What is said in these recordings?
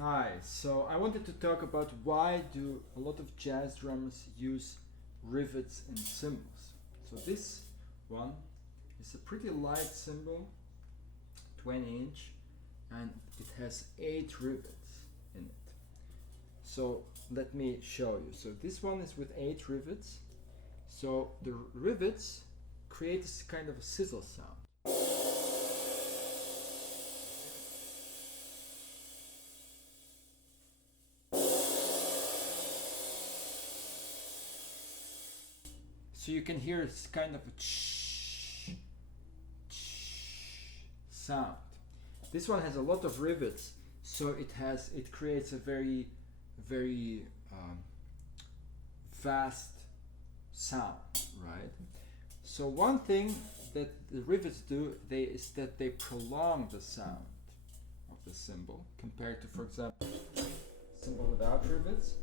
Hi, so I wanted to talk about why do a lot of jazz drummers use rivets and cymbals. So this one is a pretty light cymbal, 20 inch, and it has 8 rivets in it. So let me show you. So this one is with 8 rivets. So the rivets create this kind of a sizzle sound. So you can hear it's kind of a sound. This one has a lot of rivets, so it creates a very fast sound, right? So one thing that the rivets do is that they prolong the sound of the cymbal compared to, for example, cymbal without rivets.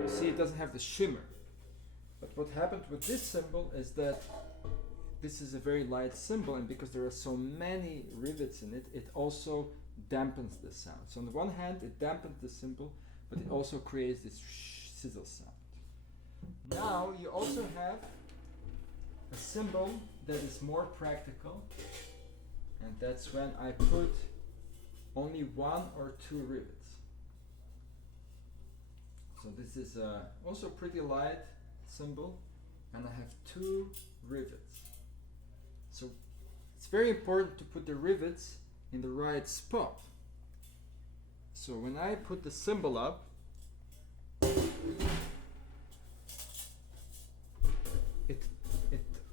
You see, it doesn't have the shimmer. But what happened with this cymbal is that this is a very light cymbal, and because there are so many rivets in it, it also dampens the sound. So on the one hand, it dampens the cymbal, but it also creates this sizzle sound. Now you also have a cymbal that is more practical, and that's when I put only 1 or 2 rivets. So this is also pretty light cymbal, and I have 2 rivets. So it's very important to put the rivets in the right spot. So when I put the cymbal up, it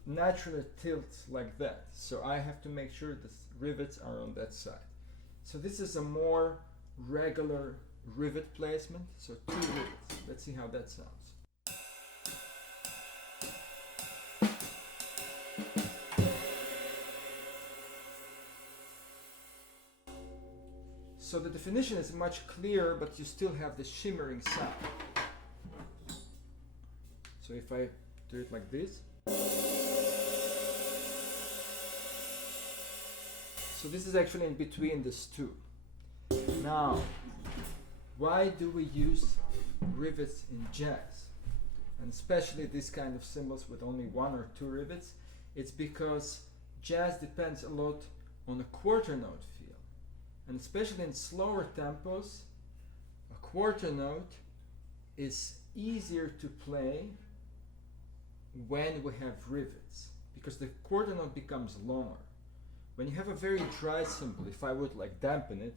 naturally tilts like that. So I have to make sure the rivets are on that side. So this is a more regular rivet placement. So 2 rivets. Let's see how that sounds. So the definition is much clearer, but you still have the shimmering sound. So if I do it like this. So this is actually in between these 2. Now, why do we use rivets in jazz? And especially this kind of cymbals with only 1 or 2 rivets. It's because jazz depends a lot on a quarter note feel. And especially in slower tempos, a quarter note is easier to play when we have rivets, because the quarter note becomes longer. When you have a very dry cymbal, if I would like dampen it,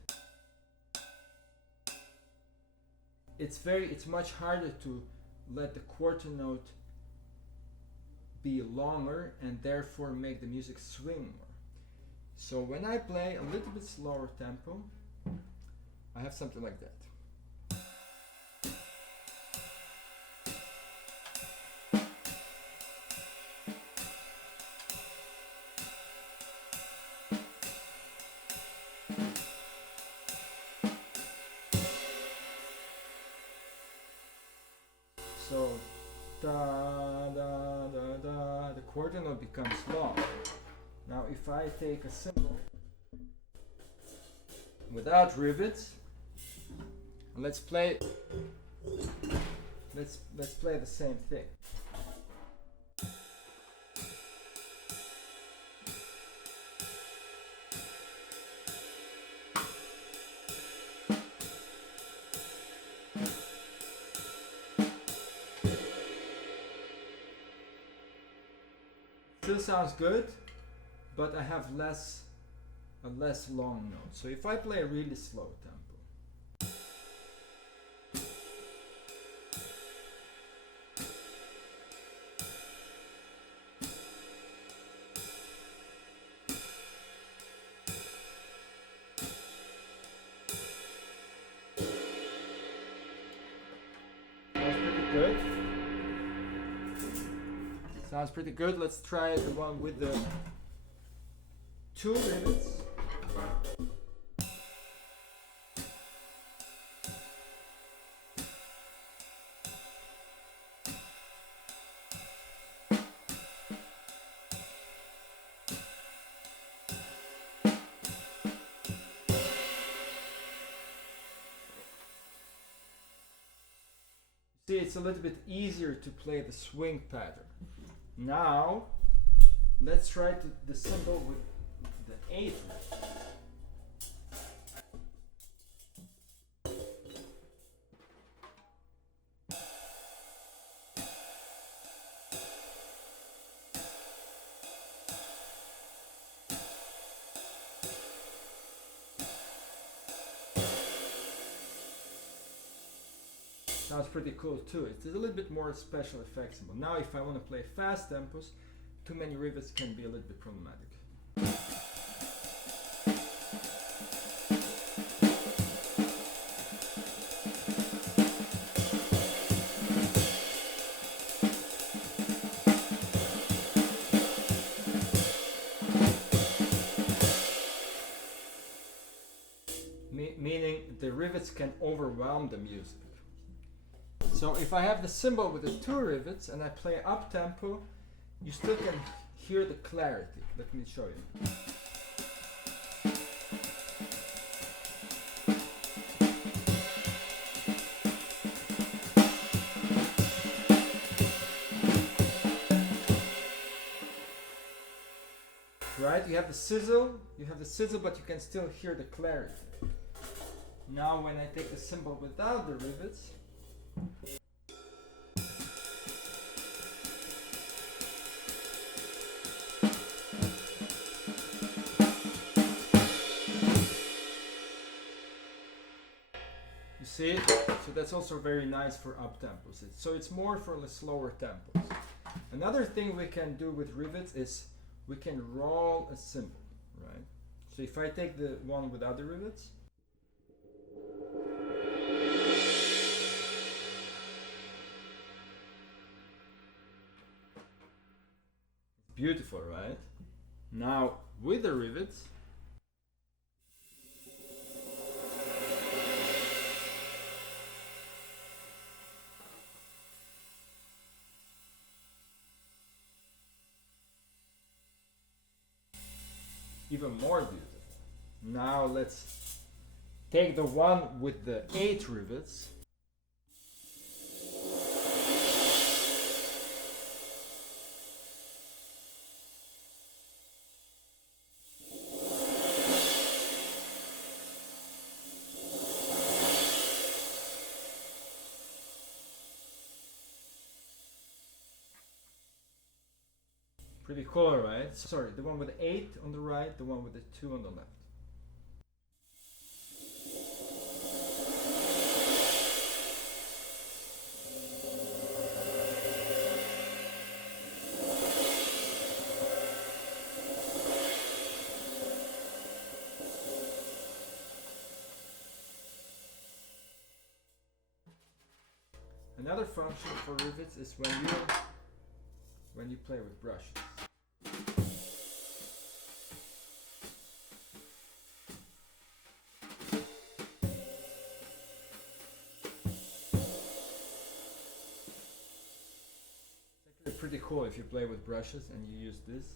it's much harder to let the quarter note be longer and therefore make the music swing more. So when I play a little bit slower tempo, I have something like that. So da da da da, the quarter note becomes long. Now if I take a cymbal without rivets, let's play the same thing. Still sounds good, but I have a less long note. So if I play a really slow tempo, sounds pretty good. Sounds pretty good. Let's try the one with the 2 rivets. See, it's a little bit easier to play the swing pattern. Now, let's try the cymbal with the 8th. Sounds pretty cool too. It's a little bit more special effects cymbal. Now if I want to play fast tempos, too many rivets can be a little bit problematic. Meaning the rivets can overwhelm the music. So if I have the cymbal with the 2 rivets and I play up tempo, you still can hear the clarity. Let me show you. Right? You have the sizzle, but you can still hear the clarity. Now when I take the cymbal without the rivets, you see? So that's also very nice for up tempos. So it's more for the slower tempos. Another thing we can do with rivets is we can roll a cymbal, right? So if I take the one without the rivets, beautiful, right? Now with the rivets, even more beautiful. Now let's take the one with the 8 rivets. Pretty cool, right? Sorry, the one with the 8 on the right, the one with the 2 on the left. Another function for rivets is when you play with brushes. It's actually pretty cool if you play with brushes and you use this.